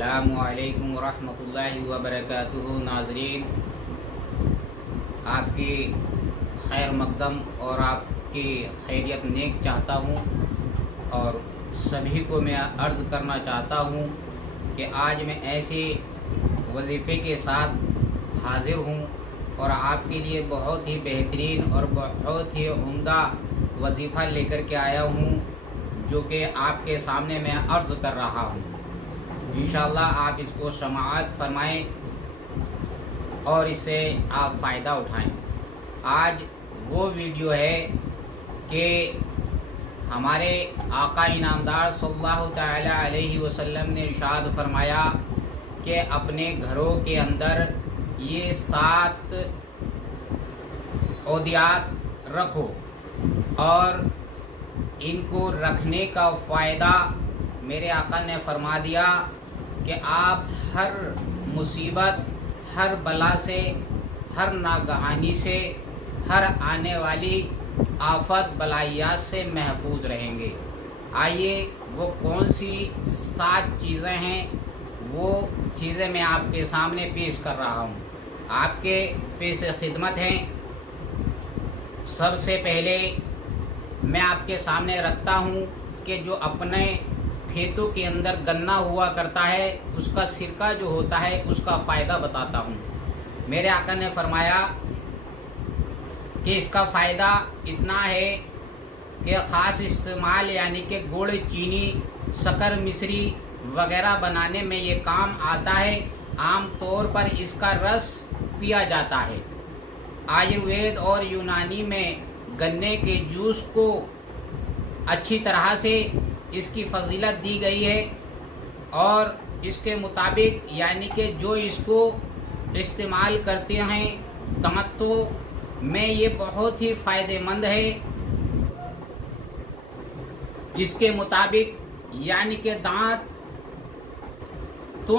अस्सलामुअलैकुम वरहमतुल्लाहि वबरकातुहू। नाज़रीन, आपकी खैर मक़दम और आपकी खैरियत नेक चाहता हूँ और सभी को मैं अर्ज़ करना चाहता हूँ कि आज मैं ऐसे वजीफ़े के साथ हाज़िर हूँ और आपके लिए बहुत ही बेहतरीन और बहुत ही उम्दा वजीफ़ा लेकर के आया हूँ, जो कि आपके सामने मैं अर्ज़ कर रहा हूँ। इंशाअल्लाह आप इसको समाअत फरमाएँ और इससे आप फ़ायदा उठाएँ। आज वो वीडियो है कि हमारे आका इनामदार सल्लल्लाहु तआला अलैहि वसल्लम ने इरशाद फरमाया कि अपने घरों के अंदर ये 7 औदियात रखो और इनको रखने का फ़ायदा मेरे आका ने फरमा दिया कि आप हर मुसीबत, हर बला से, हर नागहानी से, हर आने वाली आफत बलायात से महफूज रहेंगे। आइए वो कौन सी 7 चीज़ें हैं, वो चीज़ें मैं आपके सामने पेश कर रहा हूँ। आपके पेश खिदमत हैं। सबसे पहले मैं आपके सामने रखता हूँ कि जो अपने खेतों के अंदर गन्ना हुआ करता है, उसका सिरका जो होता है उसका फ़ायदा बताता हूँ। मेरे आका ने फरमाया कि इसका फ़ायदा इतना है कि ख़ास इस्तेमाल यानी कि गुड़, चीनी, शक्कर, मिश्री वगैरह बनाने में ये काम आता है। आम तौर पर इसका रस पिया जाता है। आयुर्वेद और यूनानी में गन्ने के जूस को अच्छी तरह से इसकी फजीलत दी गई है और इसके मुताबिक यानी कि जो इसको इस्तेमाल करते हैं दांतों में ये बहुत ही फ़ायदेमंद है। इसके मुताबिक यानी कि दांतों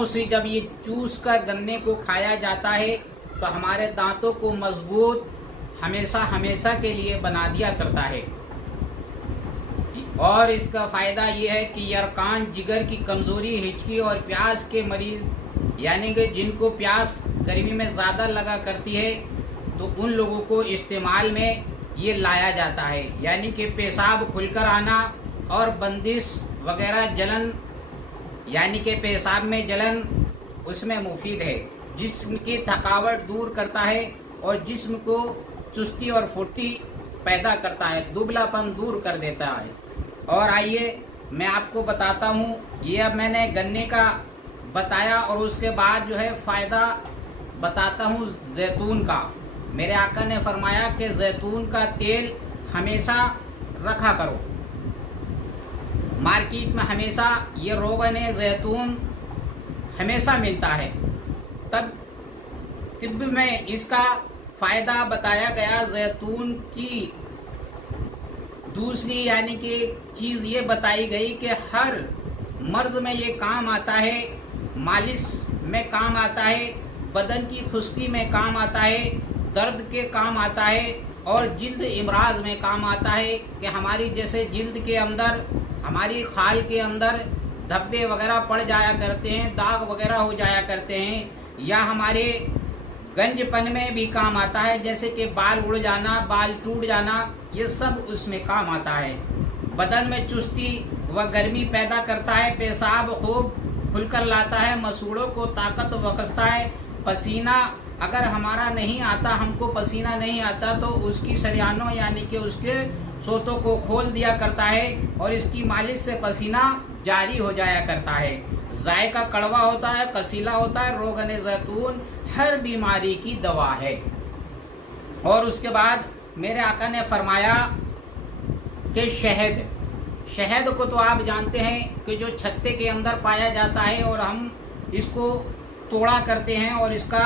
से जब ये चूस कर गन्ने को खाया जाता है तो हमारे दांतों को मजबूत हमेशा के लिए बना दिया करता है। और इसका फ़ायदा ये है कि यरकान, जिगर की कमज़ोरी, हिचकी और प्यास के मरीज़ यानी कि जिनको प्यास गर्मी में ज़्यादा लगा करती है तो उन लोगों को इस्तेमाल में ये लाया जाता है। यानी कि पेशाब खुलकर आना और बंदिश वगैरह, जलन यानी कि पेशाब में जलन उसमें मुफीद है। जिस्म की थकावट दूर करता है और जिस्म को चुस्ती और फुर्ती पैदा करता है, दुबलापन दूर कर देता है। और आइए मैं आपको बताता हूँ, ये अब मैंने गन्ने का बताया और उसके बाद जो है फ़ायदा बताता हूँ जैतून का। मेरे आका ने फरमाया कि जैतून का तेल हमेशा रखा करो। मार्केट में हमेशा ये रोगन जैतून हमेशा मिलता है। तब तिब्ब में इसका फ़ायदा बताया गया। जैतून की दूसरी यानी कि चीज़ ये बताई गई कि हर मर्द में ये काम आता है, मालिश में काम आता है, बदन की खुश्की में काम आता है, दर्द के काम आता है और जिल्द इमराज में काम आता है कि हमारी जैसे जिल्द के अंदर, हमारी खाल के अंदर धब्बे वगैरह पड़ जाया करते हैं, दाग वगैरह हो जाया करते हैं, या हमारे गंजपन में भी काम आता है, जैसे कि बाल उड़ जाना, बाल टूट जाना, ये सब उसमें काम आता है। बदन में चुस्ती व गर्मी पैदा करता है, पेशाब खूब खुलकर लाता है, मसूड़ों को ताकत बख्शता है। पसीना अगर हमारा नहीं आता, हमको पसीना नहीं आता तो उसकी शरियानों यानी कि उसके सोतों को खोल दिया करता है और इसकी मालिश से पसीना जारी हो जाया करता है। जायका कड़वा होता है, कसीला होता है। रोगन जैतून हर बीमारी की दवा है। और उसके बाद मेरे आका ने फरमाया कि शहद को तो आप जानते हैं कि जो छत्ते के अंदर पाया जाता है और हम इसको तोड़ा करते हैं और इसका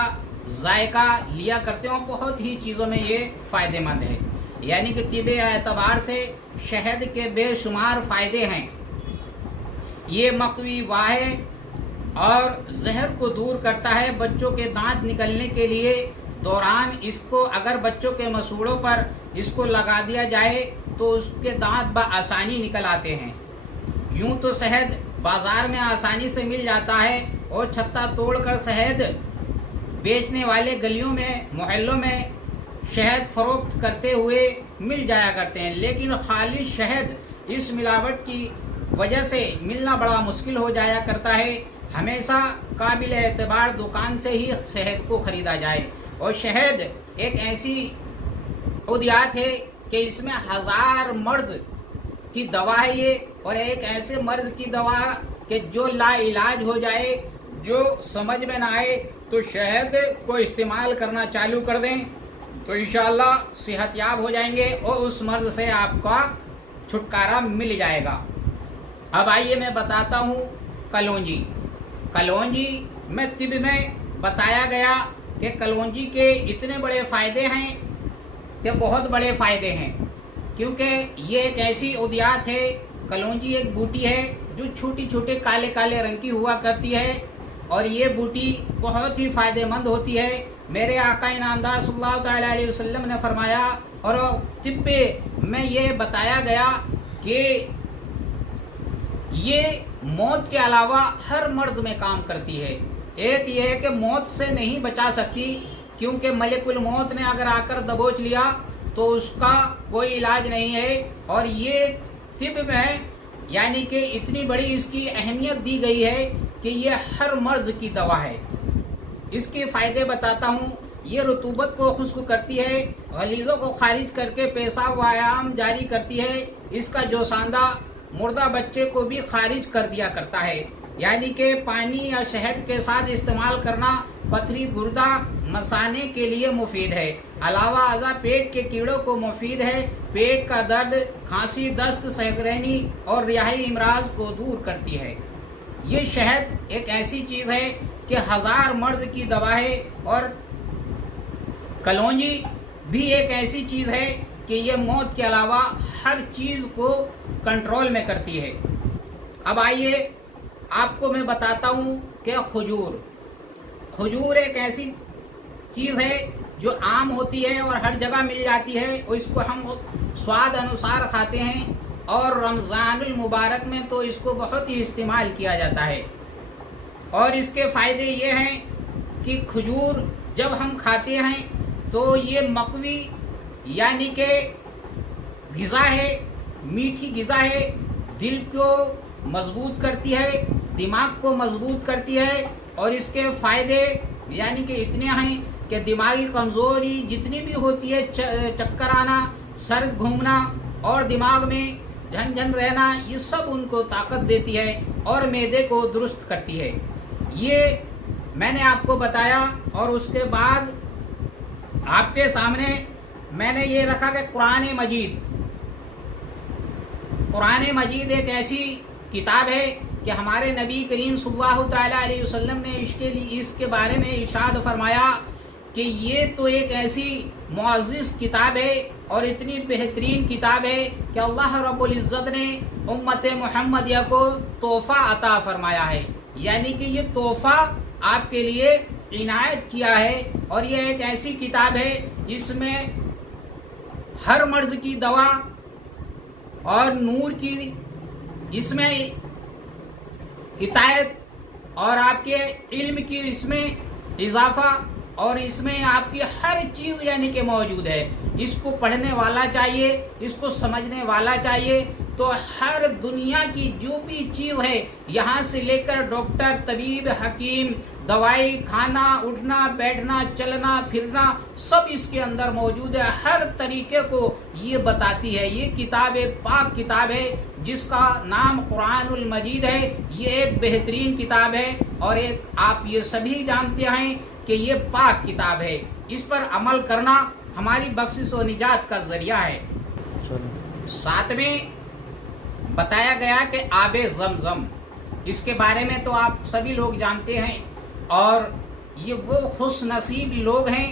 जायका लिया करते हैं और बहुत ही चीज़ों में ये फ़ायदेमंद है। यानी कि तिब्बे एतबार से शहद के बेशुमार फ़ायदे हैं। ये मकवी वाहे और जहर को दूर करता है। बच्चों के दांत निकलने के लिए दौरान इसको अगर बच्चों के मसूड़ों पर इसको लगा दिया जाए तो उसके दांत बआसानी निकल आते हैं। यूं तो शहद बाजार में आसानी से मिल जाता है और छत्ता तोड़कर शहद बेचने वाले गलियों में मोहल्लों में शहद फरोख्त करते हुए मिल जाया करते हैं। लेकिन खालिश शहद इस मिलावट की वजह से मिलना बड़ा मुश्किल हो जाया करता है। हमेशा काबिल एतबार दुकान से ही शहद को खरीदा जाए। और शहद एक ऐसी उदियात है कि इसमें 1000 मर्ज की दवा है ये, और एक ऐसे मर्ज की दवा कि जो ला इलाज हो जाए, जो समझ में ना आए तो शहद को इस्तेमाल करना चालू कर दें तो इंशाअल्लाह सेहतयाब हो जाएंगे और उस मर्ज से आपका छुटकारा मिल जाएगा। अब आइए मैं बताता हूँ कलौंजी। कलौंजी में तिब में बताया गया कि कलौंजी के इतने बड़े फ़ायदे हैं कि बहुत बड़े फ़ायदे हैं, क्योंकि ये एक ऐसी उदियात है। कलौंजी एक बूटी है जो छोटी छोटे काले काले रंग की हुआ करती है और ये बूटी बहुत ही फ़ायदेमंद होती है। मेरे आका इनामदार सल्लल्लाहु तआला अलैहि वसल्लम ने फरमाया और तिब में ये बताया गया कि ये मौत के अलावा हर मर्ज में काम करती है। एक ये है कि मौत से नहीं बचा सकती, क्योंकि मलिकुल मौत ने अगर आकर दबोच लिया तो उसका कोई इलाज नहीं है। और ये तिब में यानी कि इतनी बड़ी इसकी अहमियत दी गई है कि ये हर मर्ज की दवा है। इसके फ़ायदे बताता हूँ। ये रुतूबत को खुश्क करती है, गलीज़ों को खारिज करके पेशाब व्यायाम जारी करती है। इसका जोशांदा मुर्दा बच्चे को भी खारिज कर दिया करता है। यानी कि पानी या शहद के साथ इस्तेमाल करना पथरी गुर्दा मसाने के लिए मुफीद है। अलावा अज़ा पेट के कीड़ों को मुफीद है। पेट का दर्द, खांसी, दस्त, सहगरनी और रिहाई इमराज को दूर करती है। ये शहद एक ऐसी चीज़ है कि 1000 मर्ज की दवा है। और कलौंजी भी एक ऐसी चीज़ है कि ये मौत के अलावा हर चीज़ को कंट्रोल में करती है। अब आइए आपको मैं बताता हूँ कि खजूर एक ऐसी चीज़ है जो आम होती है और हर जगह मिल जाती है और इसको हम स्वाद अनुसार खाते हैं। और रमज़ानुल मुबारक में तो इसको बहुत ही इस्तेमाल किया जाता है। और इसके फ़ायदे ये हैं कि खजूर जब हम खाते हैं तो ये मकवी यानी कि ग़िज़ा है, मीठी ग़िज़ा है, दिल को मजबूत करती है, दिमाग को मजबूत करती है। और इसके फ़ायदे यानी कि इतने हैं कि दिमागी कमज़ोरी जितनी भी होती है, चक्कर आना, सर घूमना और दिमाग में झनझन रहना, ये सब उनको ताकत देती है और मैदे को दुरुस्त करती है। ये मैंने आपको बताया। और उसके बाद आपके सामने मैंने ये रखा कि कुरान मजीद एक ऐसी किताब है कि हमारे नबी करीम सल्लल्लाहु तआला अलैहि वसल्लम ने इसके बारे में इरशाद फरमाया कि ये तो एक ऐसी मुअज़्ज़िज़ किताब है और इतनी बेहतरीन किताब है कि अल्लाह रब्बुल इज़्ज़त ने उम्मत मुहम्मदिया को तोहफ़ा अता फरमाया है। यानी कि ये तोहफ़ा आपके लिए इनायत किया है। और ये एक ऐसी किताब है जिसमें हर मर्ज की दवा और नूर की इसमें हिदायत और आपके इल्म की इसमें इजाफा और इसमें आपकी हर चीज़ यानी कि मौजूद है। इसको पढ़ने वाला चाहिए, इसको समझने वाला चाहिए। तो हर दुनिया की जो भी चीज़ है, यहाँ से लेकर डॉक्टर, तबीब, हकीम, दवाई, खाना, उठना, बैठना, चलना, फिरना, सब इसके अंदर मौजूद है। हर तरीके को ये बताती है। ये किताब एक पाक किताब है जिसका नाम कुरानुल मजीद है। ये एक बेहतरीन किताब है और एक आप ये सभी जानते हैं कि ये पाक किताब है। इस पर अमल करना हमारी बख्शिश व निजात का ज़रिया है। साथ में बताया गया कि आबे ज़मज़म, इसके बारे में तो आप सभी लोग जानते हैं। और ये वो खुश नसीब लोग हैं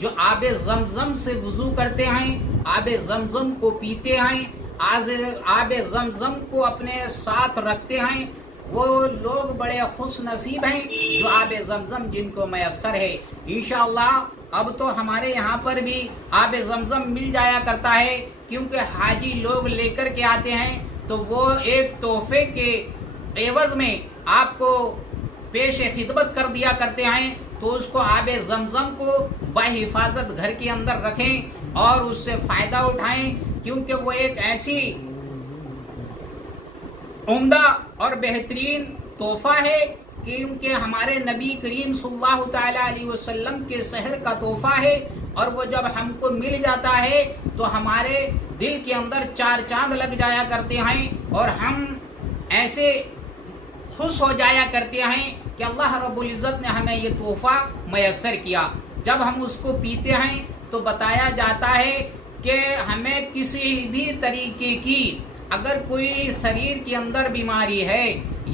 जो आबे ज़मज़म से वज़ू करते हैं, आबे ज़मज़म को पीते हैं, आबे ज़मज़म को अपने साथ रखते हैं। वो लोग बड़े खुश नसीब हैं जो आबे ज़मज़म जिनको मैसर है। इंशाअल्लाह अब तो हमारे यहाँ पर भी आबे ज़मज़म मिल जाया करता है, क्योंकि हाजी लोग लेकर के आते हैं तो वो एक तोहफे के एवज में आपको पेश खिदमत कर दिया करते हैं, तो उसको आब जमजम को बाहिफाजत घर के अंदर रखें और उससे फ़ायदा उठाएं, क्योंकि वो एक ऐसी उम्दा और बेहतरीन तोहफा है, क्योंकि हमारे नबी करीम सल्लल्लाहु तआला अलैहि वसल्लम के शहर का तोहफा है, और वो जब हमको मिल जाता है तो हमारे दिल के अंदर चार चांद लग जाया करते हैं और हम ऐसे खुश हो जाया करते हैं कि अल्लाह रब्बुल इज़्ज़त ने हमें ये तोहफा मैसर किया। जब हम उसको पीते हैं तो बताया जाता है कि हमें किसी भी तरीके की अगर कोई शरीर के अंदर बीमारी है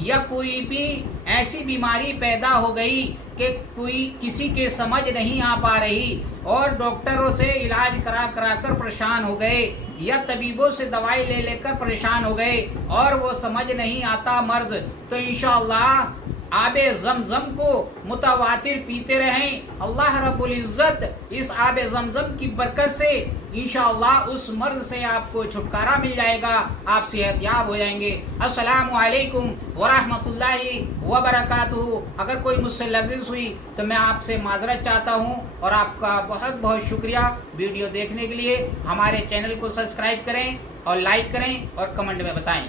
या कोई भी ऐसी बीमारी पैदा हो गई कि कोई किसी के समझ नहीं आ पा रही और डॉक्टरों से इलाज करा कर परेशान हो गए या तबीबों से दवाई ले लेकर परेशान हो गए और वो समझ नहीं आता मर्ज, तो इंशाअल्लाह आबे जमजम को मुतवातिर पीते रहें। अल्लाह रब्बुल इज़्ज़त इस आबे जमजम की बरकत से इंशाअल्लाह उस मर्ज से आपको छुटकारा मिल जाएगा, आप सेहतयाब हो जाएंगे। अस्सलामु अलैकुम वरहमतुल्लाहि वबरकातुहू। अगर कोई मुझसे लग़्ज़ हुई तो मैं आपसे माज़रत चाहता हूँ और आपका बहुत बहुत शुक्रिया वीडियो देखने के लिए। हमारे चैनल को सब्सक्राइब करें और लाइक करें और कमेंट में बताएं।